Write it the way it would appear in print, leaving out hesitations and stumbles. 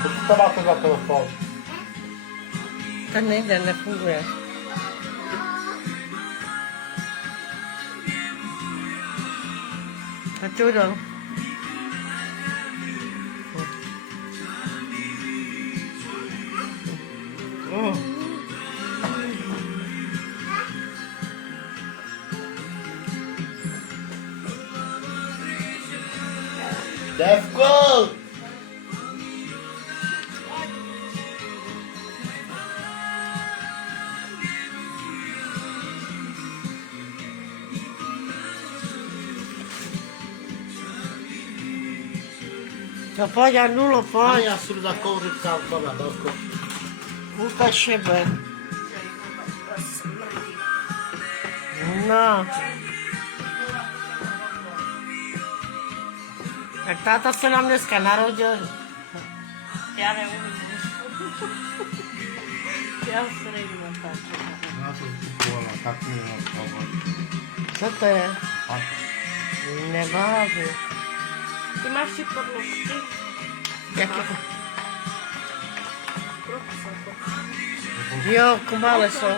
Co ma to za telefon? Ten nie funguje. A Tudor? Devko! To poi nullo poi. Ja sobie za kołry całkowa, Devko. Buka siebie. No. Jak tata se nam dneska narodil. Ja nevím. Já se nejdu natáčet. Ja som kupovala taký rozhovor. Co to je? Nevážu. Ty máš ty podložky? Jaký? Jo, kumále jsou.